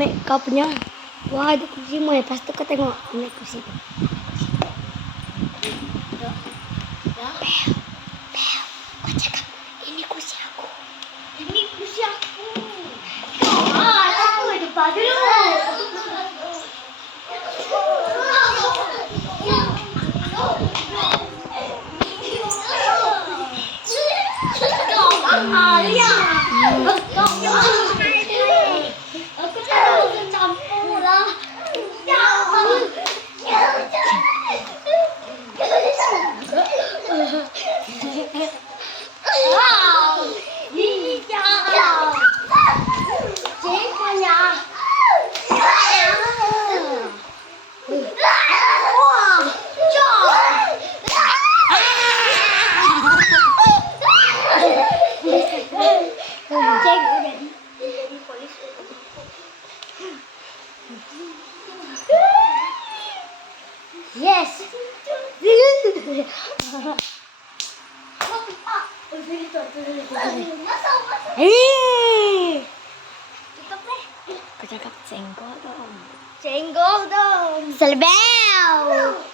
make up niya. Wah, ada kursi mo eh. Pas tu kau tengok naik kursi tu. Bel, kau cakap ini kursi aku. Ini kursi aku. Aku depan dulu. Yes. Kau cakap senggol dong. Senggol dong. Selebel.